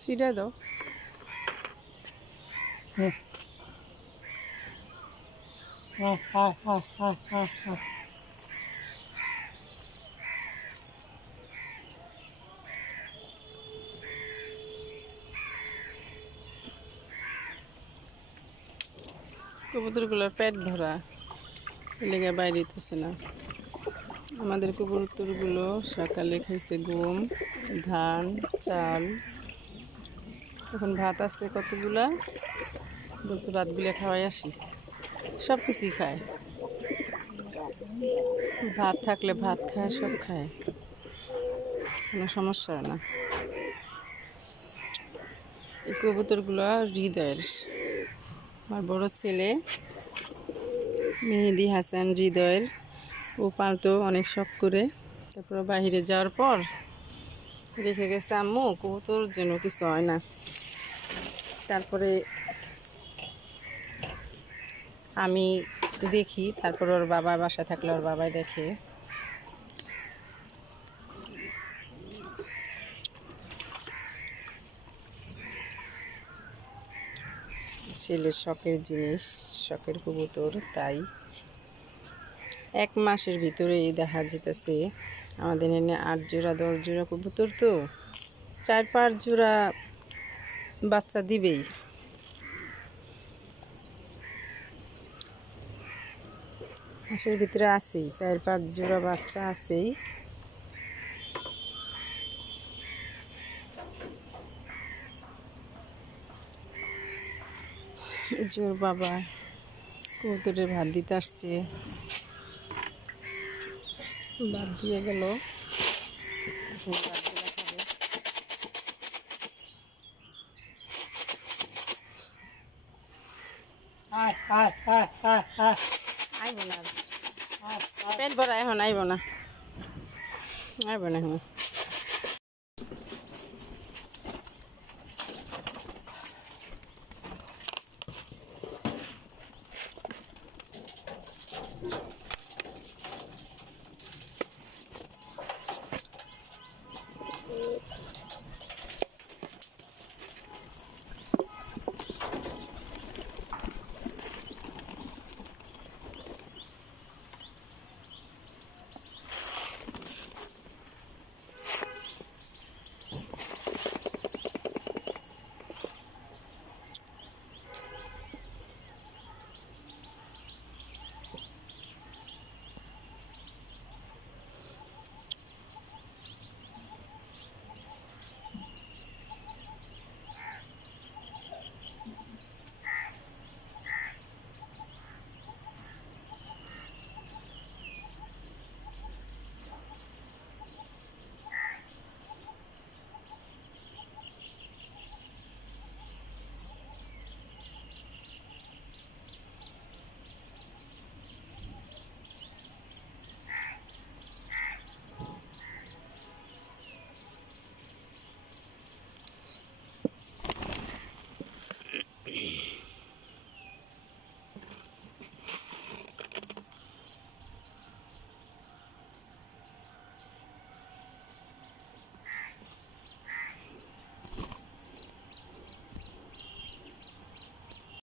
সিধা দাও। কবুতরগুলোর পেট ভরা, লেগে বাইরে দিতেছে না। আমাদের কবুতরগুলো সকালে খাইছে গম, ধান, চাল, এখন ভাত আছে কতগুলা, বলছে ভাতগুলো খাওয়াই আসি। সব কিছুই খায়, ভাত থাকলে ভাত খায়, সব খায়, কোনো সমস্যা হয় না। এই কবুতরগুলো হৃদয়ের। আমার বড় ছেলে মেহেদি হাসান হৃদয়ের, ও পালতো অনেক শখ করে। তারপর বাহিরে যাওয়ার পর রেখে গেছে আম্মু, কবুতর যেন কিছু হয় না। তারপরে আমি দেখি, তারপর ওর বাবা বাসায় থাকলে ওর বাবাই দেখে। ছেলের শখের জিনিস, শখের কবুতর, তাই 1 মাসের ভিতরেই দেখা যেতেছে আমাদের এনে 8 জোড়া 10 জোড়া কবুতর, তো 4-5 জোড়া বাচ্চা দিবেই। মাসের ভিতরে আছেই 4-5 জোড়া বাচ্চা আছেই। জোর বাবা কবুতরের ভাত দিতে আসছে, ভাত দিয়ে গেল। আইব না, পেট ভরা এখন আইব না, আইব না এখন।